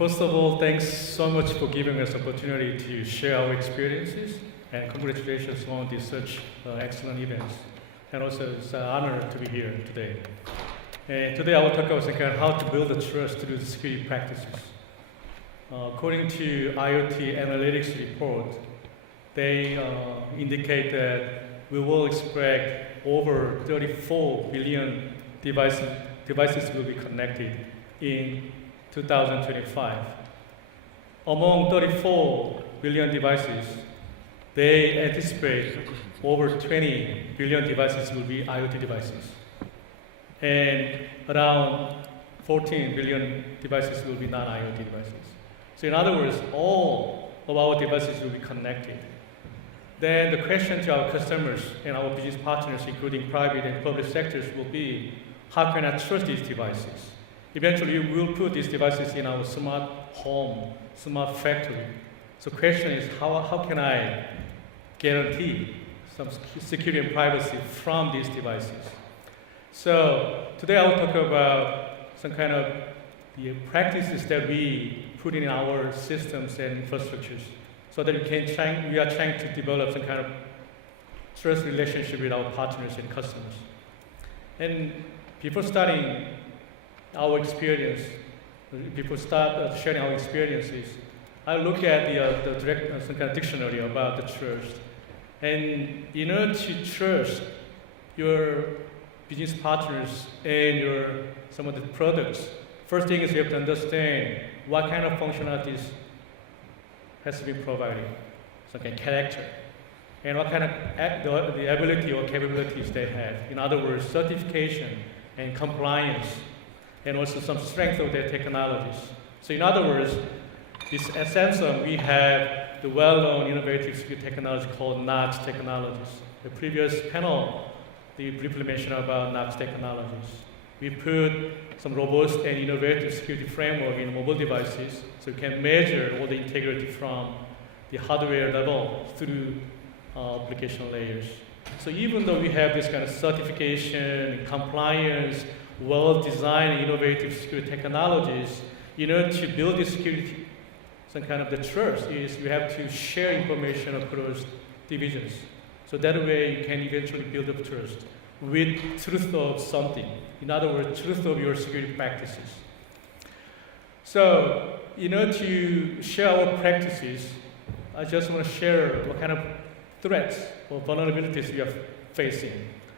First of all, thanks so much for giving us the opportunity to share our experiences, and congratulations on this such excellent events. And also, it's an honor to be here today. And today I will talk about how to build the trust through the security practices. According to IoT Analytics report, they indicate that we will expect over 34 billion devices will be connected in 2025. Among 34 billion devices, they anticipate over 20 billion devices will be IoT devices. And around 14 billion devices will be non-IoT devices. So in other words, all of our devices will be connected. Then the question to our customers and our business partners, including private and public sectors, will be, how can I trust these devices? Eventually, we will put these devices in our smart home, smart factory. So the question is, how can I guarantee some security and privacy from these devices? So today I will talk about some kind of the practices that we put in our systems and infrastructures so that we are trying to develop some kind of trust relationship with our partners and customers. And before starting our experience, people start sharing our experiences, I look at the direct some kind of dictionary about the trust. And in order to trust your business partners and some of the products, first thing is you have to understand what kind of functionalities has to be provided, some kind of character, and what kind of the ability or capabilities they have. In other words, certification and compliance, and also some strength of their technologies. So in other words, at Samsung, we have the well-known innovative security technology called NOx technologies. The previous panel, they briefly mentioned about NOx technologies. We put some robust and innovative security framework in mobile devices so we can measure all the integrity from the hardware level through application layers. So even though we have this kind of certification, compliance, well-designed and innovative security technologies, in order to build this security, some kind of the trust is we have to share information across divisions. So that way you can eventually build up trust with truth of something. In other words, truth of your security practices. So in order to share our practices, I just want to share what kind of threats or vulnerabilities we are facing.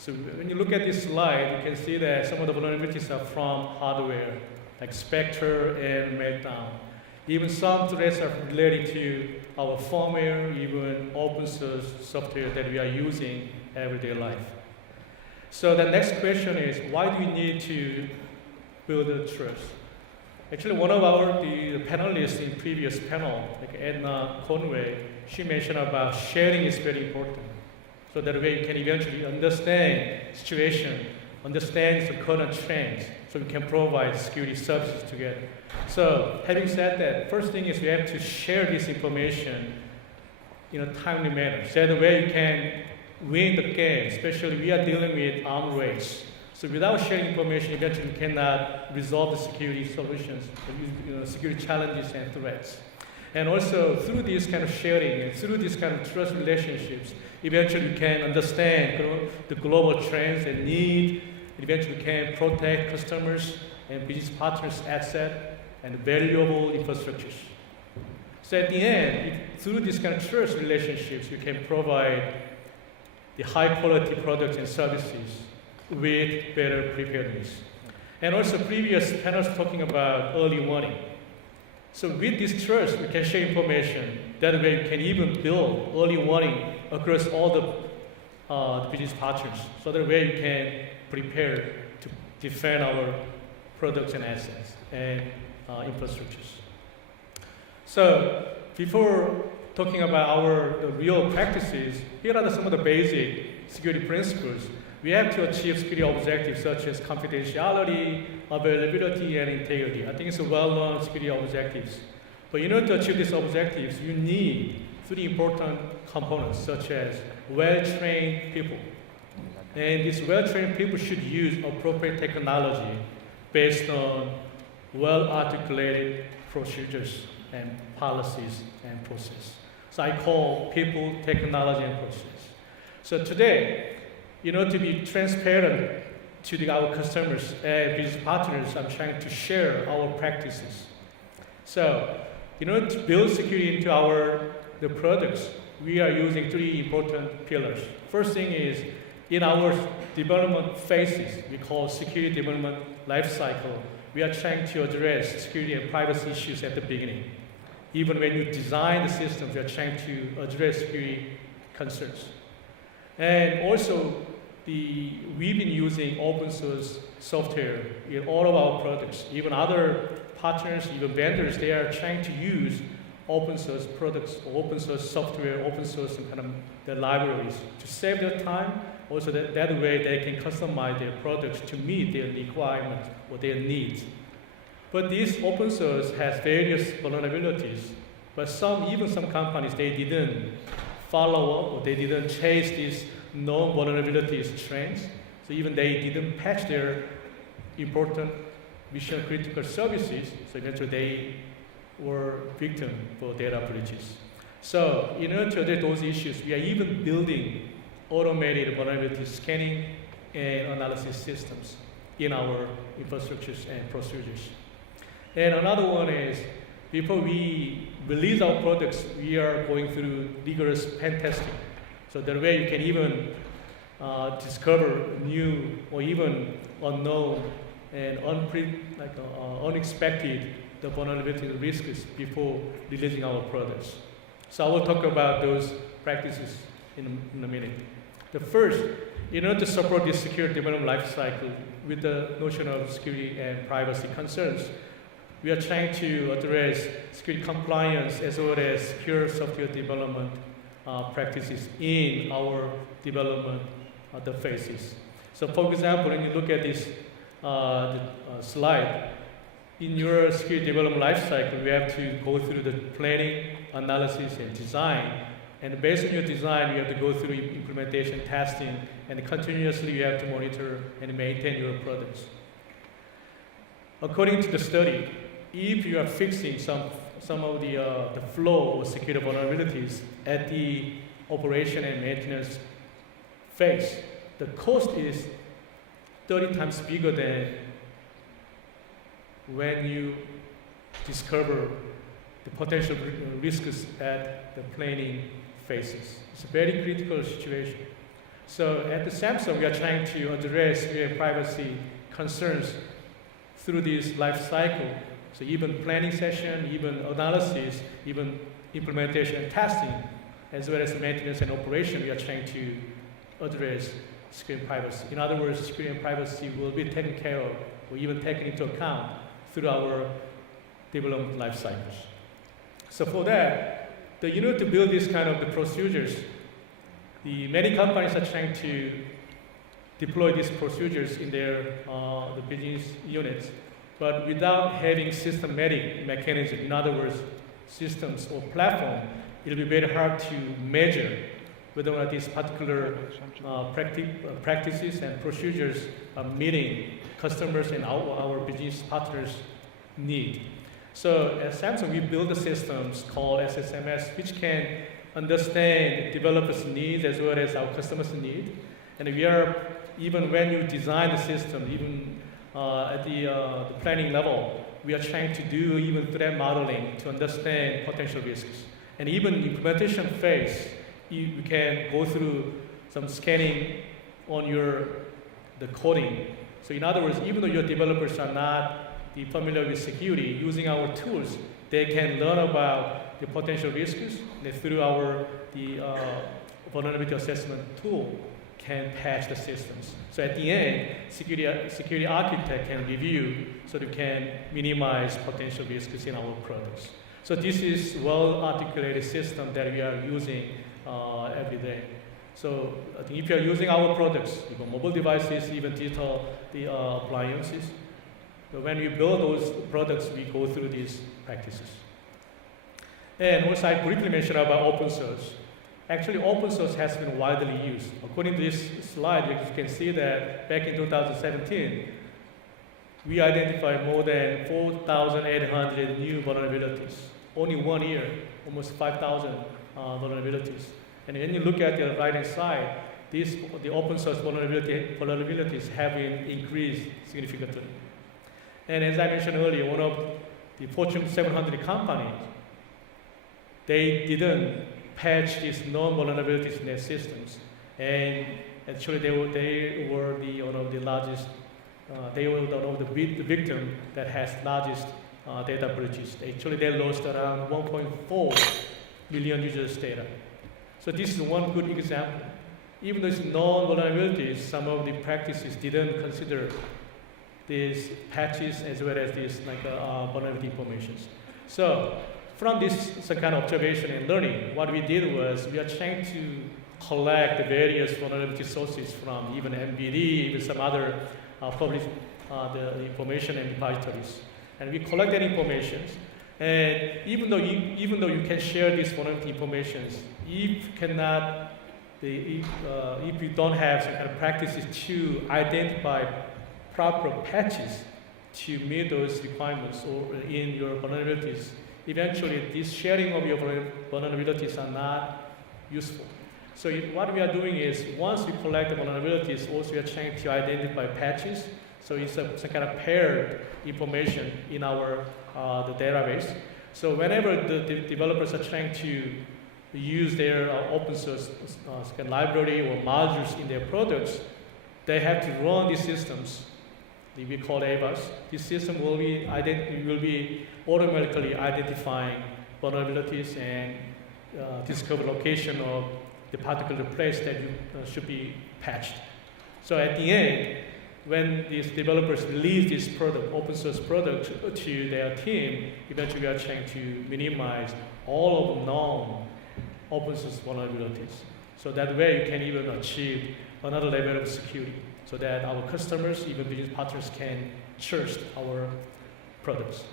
So when you look at this slide, you can see that some of the vulnerabilities are from hardware, like Spectre and Meltdown. Even some threats are related to our firmware, even open source software that we are using in everyday life. So the next question is, why do we need to build a trust? Actually, one of the panelists in previous panel, like Edna Conway, she mentioned about sharing is very important. So that way you can eventually understand situation, understand the current trends, so we can provide security services together. So having said that, first thing is we have to share this information in a timely manner. So that way you can win the game, especially we are dealing with arms race. So without sharing information, eventually we cannot resolve the security solutions, security challenges and threats. And also through this kind of sharing and through this kind of trust relationships, eventually we can understand the global trends and need, and eventually we can protect customers and business partners' assets and valuable infrastructures. So at the end, through this kind of trust relationships, you can provide the high quality products and services with better preparedness. And also previous panels talking about early warning. So with this trust, we can share information. That way we can even build early warning across all the business partners. So that way you can prepare to defend our products and assets and infrastructures. So before talking about the real practices, here are some of the basic security principles. We have to achieve security objectives such as confidentiality, availability, and integrity. I think it's a well-known security objectives. But in order to achieve these objectives, you need three important components such as well-trained people. And these well-trained people should use appropriate technology based on well-articulated procedures and policies and process. So I call people, technology, and process. So today, to be transparent to our customers and business partners, I'm trying to share our practices. So, to build security into the products, we are using 3 important pillars. First thing is, in our development phases, we call security development lifecycle, we are trying to address security and privacy issues at the beginning. Even when you design the systems, we are trying to address security concerns. And also, we've been using open source software in all of our products. Even other partners, even vendors, they are trying to use open source products, or open source software, open source kind of the libraries to save their time. Also, that way they can customize their products to meet their requirements or their needs. But this open source has various vulnerabilities. But even some companies, they didn't follow up or they didn't chase these known vulnerabilities trends. So even they didn't patch their important mission critical services. So eventually they were victim for data breaches. So in order to address those issues, we are even building automated vulnerability scanning and analysis systems in our infrastructures and procedures. And another one is, before we release our products, we are going through rigorous pen testing. So that way you can even discover new or even unknown and unexpected the vulnerability risks before releasing our products. So I will talk about those practices in a minute. The first, in order to support this secure development lifecycle with the notion of security and privacy concerns, we are trying to address security compliance as well as secure software development practices in our development the phases. So for example, when you look at this slide, in your security development lifecycle, we have to go through the planning, analysis, and design. And based on your design, you have to go through implementation, testing, and continuously you have to monitor and maintain your products. According to the study, if you are fixing some of the flow or security vulnerabilities at the operation and maintenance phase, the cost is 30 times bigger than when you discover the potential risks at the planning phases. It's a very critical situation. So at the Samsung, we are trying to address privacy concerns through this life cycle. So even planning session, even analysis, even implementation and testing, as well as maintenance and operation, we are trying to address security and privacy. In other words, security and privacy will be taken care of or even taken into account through our development life cycles. So for that, you need to build this kind of the procedures. Many companies are trying to deploy these procedures in their the business units, but without having systematic mechanism, in other words, systems or platform, it'll be very hard to measure whether or not these particular practices and procedures are meeting customers and our business partners' need. So at Samsung, we build the systems called SSMS, which can understand developers' needs as well as our customers' needs. And we are, even when you design the system, even at the planning level, we are trying to do even threat modeling to understand potential risks. And even implementation phase, you can go through some scanning on the coding. So in other words, even though your developers are not familiar with security, using our tools, they can learn about the potential risks, and through the vulnerability assessment tool can patch the systems. So at the end, security architect can review so they can minimize potential risks in our products. So this is well-articulated system that we are using every day. So I think if you are using our products, even mobile devices, even digital appliances, when we build those products, we go through these practices. And also, I briefly mentioned about open source. Actually, open source has been widely used. According to this slide, you can see that back in 2017, we identified more than 4,800 new vulnerabilities. Only 1 year, almost 5,000 vulnerabilities. And when you look at the right-hand side, the open source vulnerabilities have been increased significantly. And as I mentioned earlier, one of the Fortune 700 companies, they didn't patch these known vulnerabilities in their systems. And actually, they were one of the largest, they were one of the victim that has largest data breaches. Actually, they lost around 1.4 million users' data. So this is one good example. Even though it's known vulnerabilities, some of the practices didn't consider these patches as well as these vulnerability informations. So from this kind of observation and learning, what we did was we are trying to collect the various vulnerability sources from even MVD, even some other published the information and repositories. And we collect that information. And even though you can share these vulnerability information, if you don't have some kind of practices to identify proper patches to meet those requirements or in your vulnerabilities, eventually this sharing of your vulnerabilities are not useful. So what we are doing is, once we collect the vulnerabilities, also we are trying to identify patches. So it's some kind of paired information in our the database. So whenever the developers are trying to use their open source library or modules in their products, they have to run these systems. We call AVAs. This system will be automatically identifying vulnerabilities and discover location of the particular place that you should be patched. So at the end, when these developers release this product, open source product to their team, eventually we are trying to minimize all of known open source vulnerabilities. So that way you can even achieve another level of security so that our customers, even business partners, can trust our products.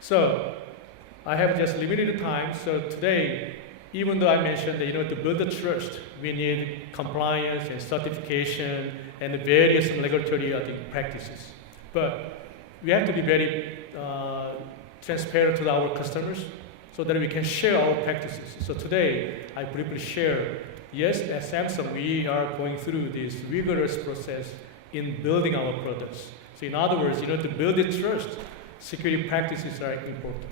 So I have just limited time. So today, even though I mentioned that to build the trust, we need compliance and certification and various regulatory practices. But we have to be very transparent to our customers so that we can share our practices. So today, I briefly share, yes, at Samsung, we are going through this rigorous process in building our products. So in other words, to build the trust, security practices are important.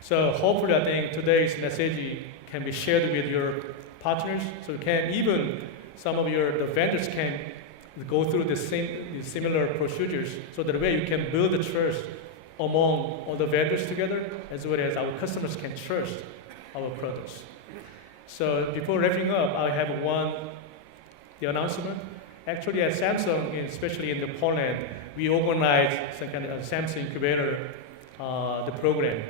So hopefully, I think today's message can be shared with your partners. So some of the vendors can go through the similar procedures, so that way you can build the trust among all the vendors together, as well as our customers can trust our products. So before wrapping up, I have the announcement. Actually, at Samsung, especially in Poland, we organized some kind of Samsung incubator, the program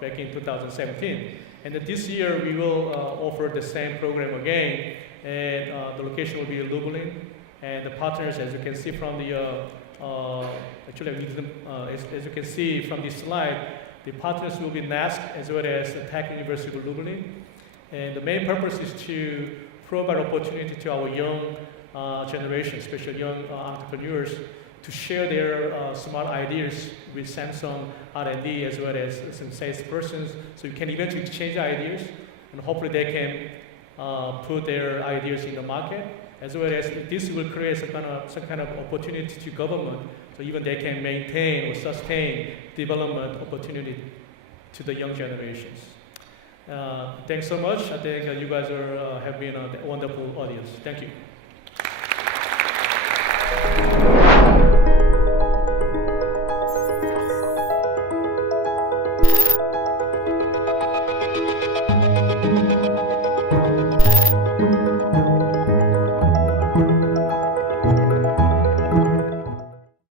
back in 2017. And this year, we will offer the same program again, and the location will be in Lublin. And the partners, as you can see from the as you can see from this slide, the partners will be NASC as well as the Tech University of Lublin. And the main purpose is to provide opportunity to our young generation, especially young entrepreneurs, to share their smart ideas with Samsung R&D as well as some salespersons, so you can eventually exchange ideas, and hopefully they can put their ideas in the market, as well as this will create some kind of opportunity to government, so even they can maintain or sustain development opportunity to the young generations. Thanks so much. I think you guys have been a wonderful audience. Thank you.